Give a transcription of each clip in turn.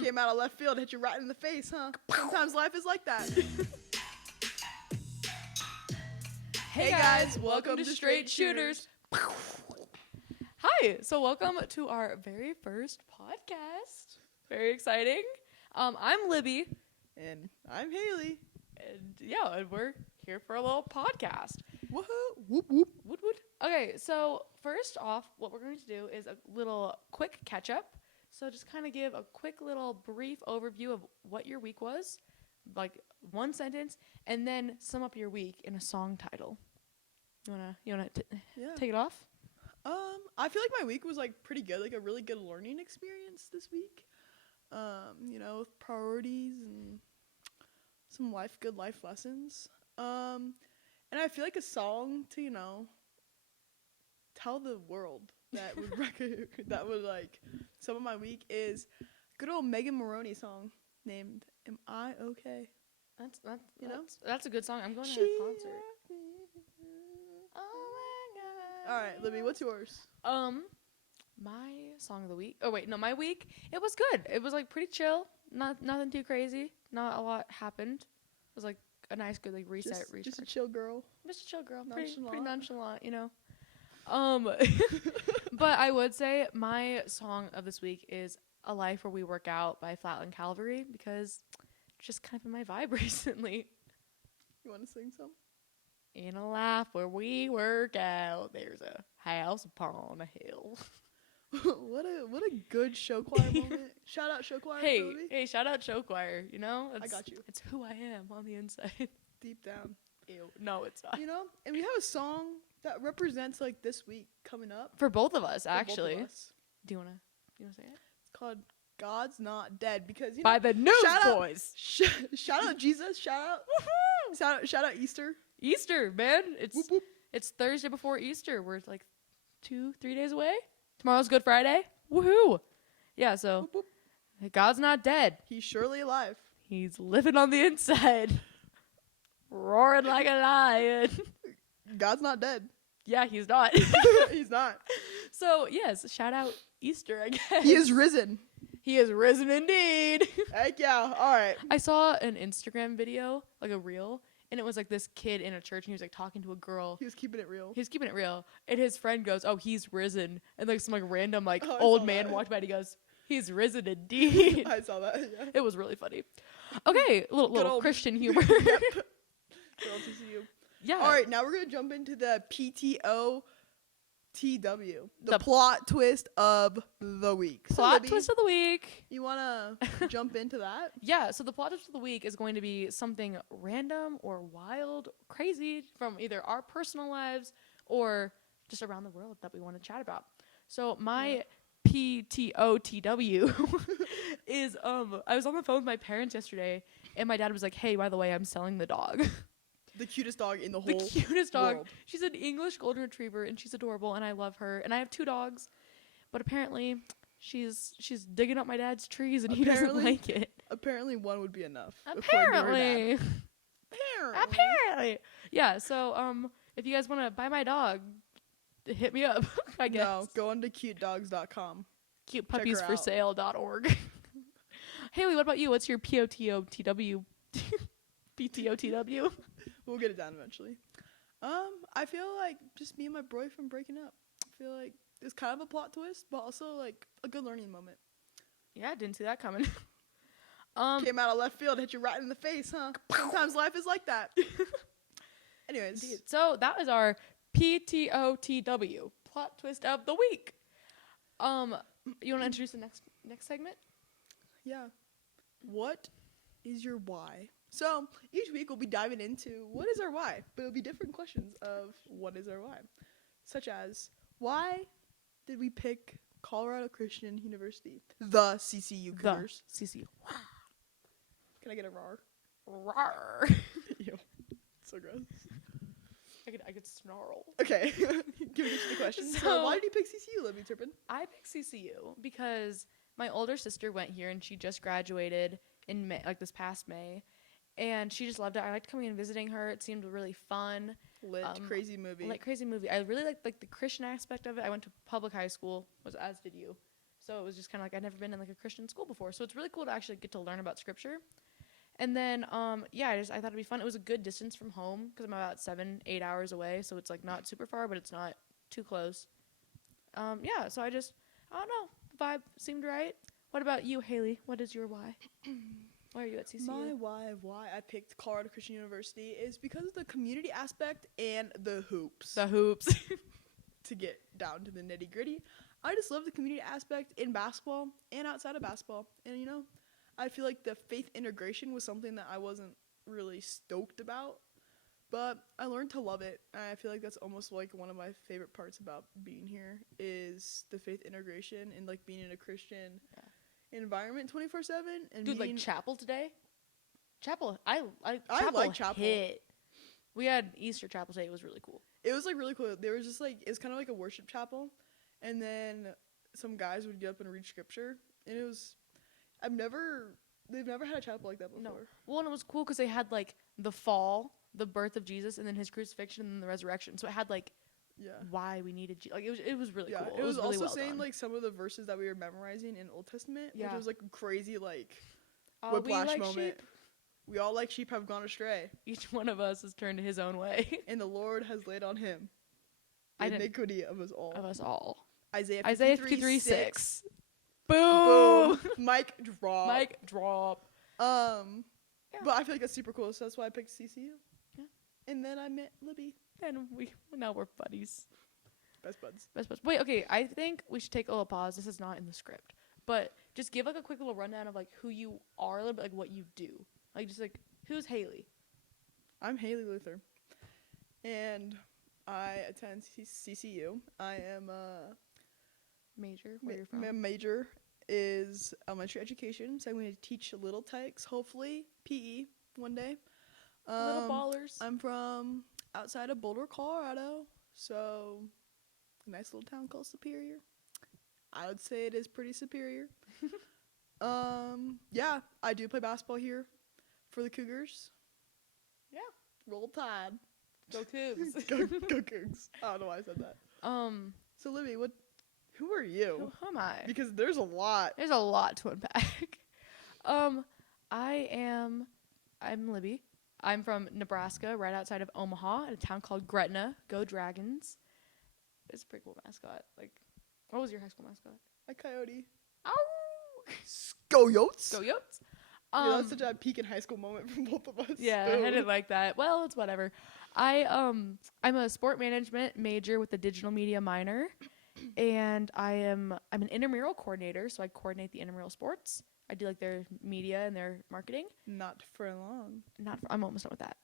Came out of left field, hit you right in the face, huh? Sometimes life is like that. Hey guys, welcome to Straight Shooters. Hi, so welcome to our very first podcast. Very exciting. I'm Libby. And I'm Haley. And we're here for a little podcast. Woohoo! Whoop whoop. Woot woot. Okay, so first off, what we're going to do is a little quick catch up. So just kind of give a quick little brief overview of what your week was, like one sentence, and then sum up your week in a song title. You wanna take it off? I feel like my week was like pretty good, like a really good learning experience this week. With priorities and some good life lessons. And I feel like a song to, tell the world that would like some of my week is good old Megan Maroney song named "Am I Okay?" That's a good song. I'm going to her concert. Oh my god! All right, Libby, what's yours? My song of the week. Oh wait, no, my week. It was good. It was like pretty chill. Nothing too crazy. Not a lot happened. It was like a nice, good like reset. Just a chill girl. Just a chill girl. Nonchalant. Pretty nonchalant, you know. But I would say my song of this week is "A Life Where We Work Out" by Flatland Cavalry because it's just kind of been my vibe recently. You want to sing some? In a life where we work out, there's a house upon a hill. What a good show choir moment. Shout out show choir. Hey, shout out show choir. You know, I got you. It's who I am on the inside. Deep down. Ew. No, it's not. And we have a song that represents like this week coming up for both of us, actually. Both of us. Do you wanna say it? It's called "God's Not Dead" because by the Newsboys. Shout out Jesus. Shout out Easter. Easter, man. Whoop, whoop. It's Thursday before Easter. We're like 2-3 days away. Tomorrow's Good Friday. Woohoo! Yeah, so whoop, whoop. God's not dead. He's surely alive. He's living on the inside, roaring like a lion. God's not dead. Yeah, he's not. He's not. So yes, shout out Easter, I guess. He is risen. He is risen indeed. Heck yeah! All right. I saw an Instagram video, like a reel. And it was like this kid in a church, and he was like talking to a girl. He was keeping it real. And his friend goes, "Oh, he's risen." And like some like random like old man walked by, and he goes, "He's risen indeed." I saw that. Yeah. It was really funny. Okay, little Christian humor. Yep. Girl TCU. Yeah. All right, now we're gonna jump into the PTOTW, the plot twist of the week. Twist of the week. You wanna jump into that? Yeah. So the plot twist of the week is going to be something random or wild, crazy from either our personal lives or just around the world that we want to chat about. So my PTOTW is I was on the phone with my parents yesterday, and my dad was like, "Hey, by the way, I'm selling the dog." The cutest dog in the whole world. The cutest dog. She's an English golden retriever, and she's adorable, and I love her. And I have 2 dogs, but apparently she's digging up my dad's trees, and he doesn't like it. Apparently one would be enough. Apparently. Yeah, so if you guys want to buy my dog, hit me up, I guess. No, go on to cutedogs.com. Cutepuppiesforsale.org. Haley, what about you? What's your POTOTW? PTOTW? We'll get it down eventually. I feel like just me and my boyfriend breaking up. I feel like it's kind of a plot twist, but also like a good learning moment. Yeah, I didn't see that coming. Came out of left field, hit you right in the face, huh? Sometimes life is like that. Anyways. Indeed. So that was our PTOTW, plot twist of the week. You want to introduce the next segment? Yeah. What is your why? So each week we'll be diving into what is our why, but it'll be different questions of what is our why, such as why did we pick Colorado Christian University, the CCU Cougars? The CCU. Can I get a roar? Roar. Ew, so gross. I could snarl. Okay, give me the question. So why did you pick CCU, Libby Turpin? I picked CCU because my older sister went here and she just graduated in May, like this past May. And she just loved it. I liked coming and visiting her. It seemed really fun. Lit, crazy movie. Crazy movie. I really liked the Christian aspect of it. I went to public high school, as did you. So it was just kind of like I'd never been in like a Christian school before. So it's really cool to actually get to learn about scripture. And then, yeah, I thought it'd be fun. It was a good distance from home because I'm about 7-8 hours away. So it's like not super far, but it's not too close. Yeah, so I don't know. The vibe seemed right. What about you, Haley? What is your why? Why are you at CCU? My why I picked Colorado Christian University is because of the community aspect and the hoops. The hoops. To get down to the nitty gritty, I just love the community aspect in basketball and outside of basketball. And you know, I feel like the faith integration was something that I wasn't really stoked about, but I learned to love it. And I feel like that's almost like one of my favorite parts about being here is the faith integration and like being in a Christian environment 24/7. And Dude, like chapel today. Chapel, I like chapel. Hit. We had Easter chapel today. It was really cool. It was like really cool. There was just like it's kind of like a worship chapel, and then some guys would get up and read scripture, and it was they've never had a chapel like that before. No. Well, and it was cool because they had like the fall, the birth of Jesus, and then his crucifixion, and then the resurrection. So it had like why we needed like it was really cool. It was really also well saying done. like some of the verses that we were memorizing in Old Testament, which was like a crazy like whiplash like moment. Sheep. We all like sheep have gone astray. Each one of us has turned his own way. And the Lord has laid on him the iniquity of us all. Isaiah 53:6. Boom. Mic drop. Mic drop. But I feel like that's super cool, so that's why I picked CCU. Yeah. And then I met Libby. And now we're buddies. Best buds. Wait, okay, I think we should take a little pause. This is not in the script. But just give like a quick little rundown of like who you are, a little bit like what you do. Like just like who's Haley? I'm Haley Luther. And I attend CCU. I am major. Where you're from? My major is elementary education, so I'm going to teach little tykes, hopefully PE one day. Little ballers. I'm from outside of Boulder, Colorado, so a nice little town called Superior. I would say it is pretty superior. Yeah, I do play basketball here for the Cougars. Yeah, roll Tide. Go Cougs. go Cougs. I don't know why I said that. So Libby, who are you? Who am I? Because there's a lot. There's a lot to unpack. I'm Libby. I'm from Nebraska, right outside of Omaha, in a town called Gretna. Go Dragons. It's a pretty cool mascot. Like, what was your high school mascot? A coyote. Ow! Go Yotes. Go Yotes. That's such a peak in high school moment for both of us. Yeah, I didn't like that. Well, it's whatever. I'm a sport management major with a digital media minor, and I'm an intramural coordinator, so I coordinate the intramural sports. I do like their media and their marketing. Not for long. I'm almost done with that.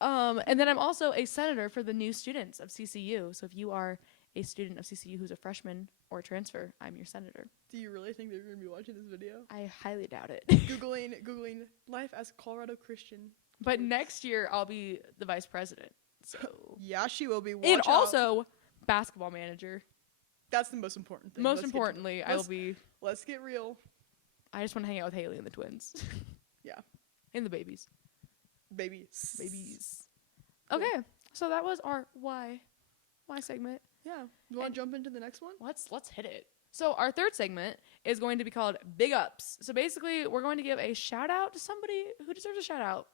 And then I'm also a senator for the new students of CCU. So if you are a student of CCU who's a freshman or a transfer, I'm your senator. Do you really think they're going to be watching this video? I highly doubt it. Googling life as Colorado Christian. But next year I'll be the vice president. So yeah, she will be. And also basketball manager. That's the most important thing. Most importantly, I will be. Let's get real. I just want to hang out with Haley and the twins. Yeah. And the babies. Babies. Okay, so that was our why segment. Yeah. You want to jump into the next one? Let's hit it. So our third segment is going to be called Big Ups. So basically, we're going to give a shout out to somebody who deserves a shout out.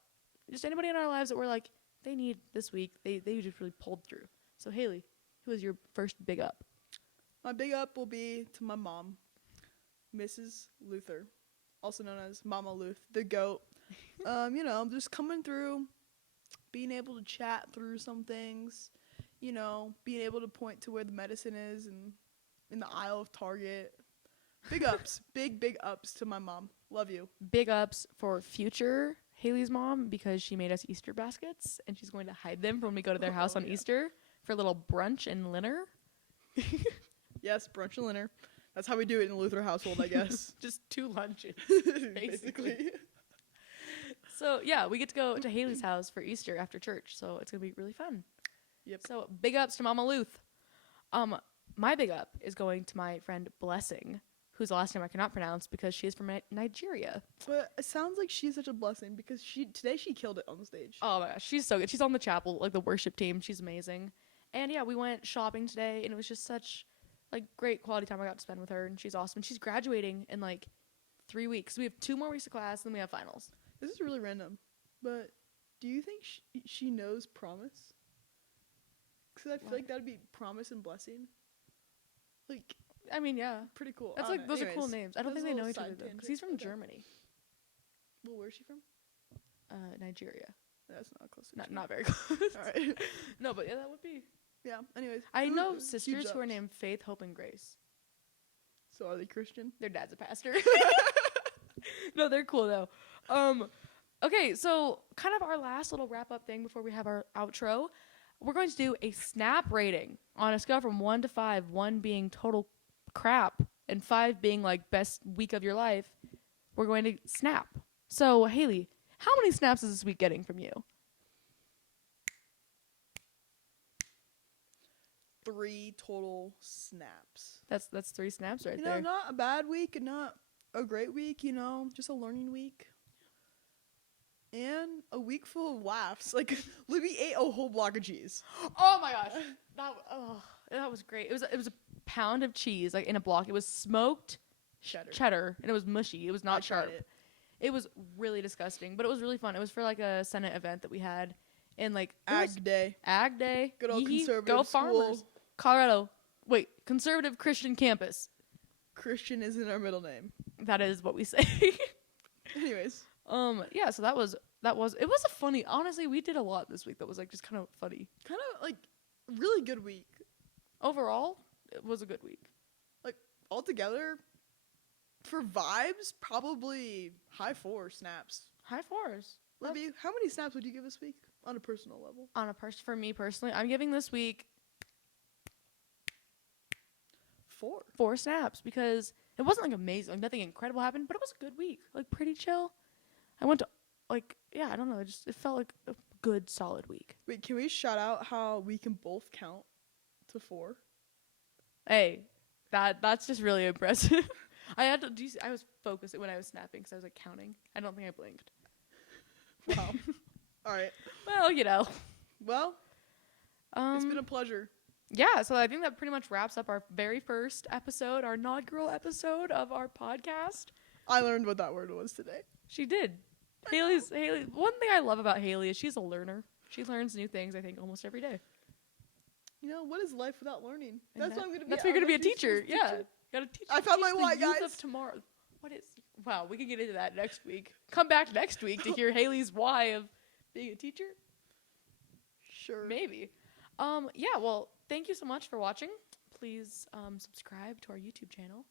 Just anybody in our lives that we're like, they need this week. They just really pulled through. So Haley, who is your first big up? My big up will be to my mom, Mrs. Luther, also known as Mama Luth, the GOAT. Just coming through, being able to chat through some things, being able to point to where the medicine is and in the aisle of Target. Big ups, big ups to my mom. Love you. Big ups for future Haley's mom because she made us Easter baskets and she's going to hide them for when we go to their house on Easter for a little brunch and dinner. Yes, brunch and dinner. That's how we do it in the Luther household, I guess. Just 2 lunches, basically. So, yeah, we get to go to Haley's house for Easter after church, so it's going to be really fun. Yep. So, big ups to Mama Luth. My big up is going to my friend Blessing, whose last name I cannot pronounce because she is from Nigeria. But it sounds like she's such a blessing because today she killed it on the stage. Oh, my gosh, she's so good. She's on the chapel, like the worship team. She's amazing. And, yeah, we went shopping today, and it was just such like great quality time I got to spend with her, and she's awesome. She's graduating in like 3 weeks. We have 2 more weeks of class, then we have finals. This is really random, but do you think she knows promise? Because I feel like that'd be promise and blessing. Like, I mean, yeah, pretty cool. that's like those are cool names. I don't think they know each other though, because he's from Germany. Well, where's she from? Nigeria. That's not close. Not very close. All right. No, but yeah, that would be. Yeah. Anyways, I know sisters who are named Faith, Hope, and Grace. So are they Christian? Their dad's a pastor. No, they're cool though. Okay, so kind of our last little wrap up thing before we have our outro. We're going to do a snap rating on a scale from 1 to 5, 1 being total crap and 5 being like best week of your life. We're going to snap. So, Haley, how many snaps is this week getting from you? 3 total snaps. That's 3 snaps right You there. know, not a bad week and not a great week, you know, just a learning week. And a week full of laughs. Like, Libby ate a whole block of cheese. Oh my gosh. That was great. It was a pound of cheese, like in a block. It was smoked cheddar, and it was mushy. It was not sharp. It was really disgusting, but it was really fun. It was for like a Senate event that we had in like Ag Day. Good old conservative go school. Farmers. Colorado. Wait, conservative Christian campus. Christian isn't our middle name. That is what we say. Anyways. Yeah, so it was a funny, honestly, we did a lot this week that was like just kind of funny. Kind of like really good week. Overall, it was a good week. Like altogether, for vibes, probably high 4 snaps. High 4s. Libby, how many snaps would you give this week on a personal level? For me personally, I'm giving this week 4 snaps because it wasn't like amazing, like nothing incredible happened, but it was a good week, like pretty chill. I went to I don't know, it felt like a good solid week. Wait, can we shout out how we can both count to 4? Hey, that's just really impressive. I was focused when I was snapping because I was like counting. I don't think I blinked. Wow. All right. Well, you know. Well, it's been a pleasure. Yeah, so I think that pretty much wraps up our very first episode, our inaugural episode of our podcast. I learned what that word was today. She did. Haley. One thing I love about Haley is she's a learner. She learns new things, I think, almost every day. You know, what is life without learning? That's why I'm gonna be. That's why you're gonna be a teacher. Yeah, you gotta teach. I found my why, the youth guys. of tomorrow. What is? Wow, we can get into that next week. Come back next week to hear Haley's why of being a teacher. Sure. Maybe. Yeah. Well, thank you so much for watching. Please subscribe to our YouTube channel.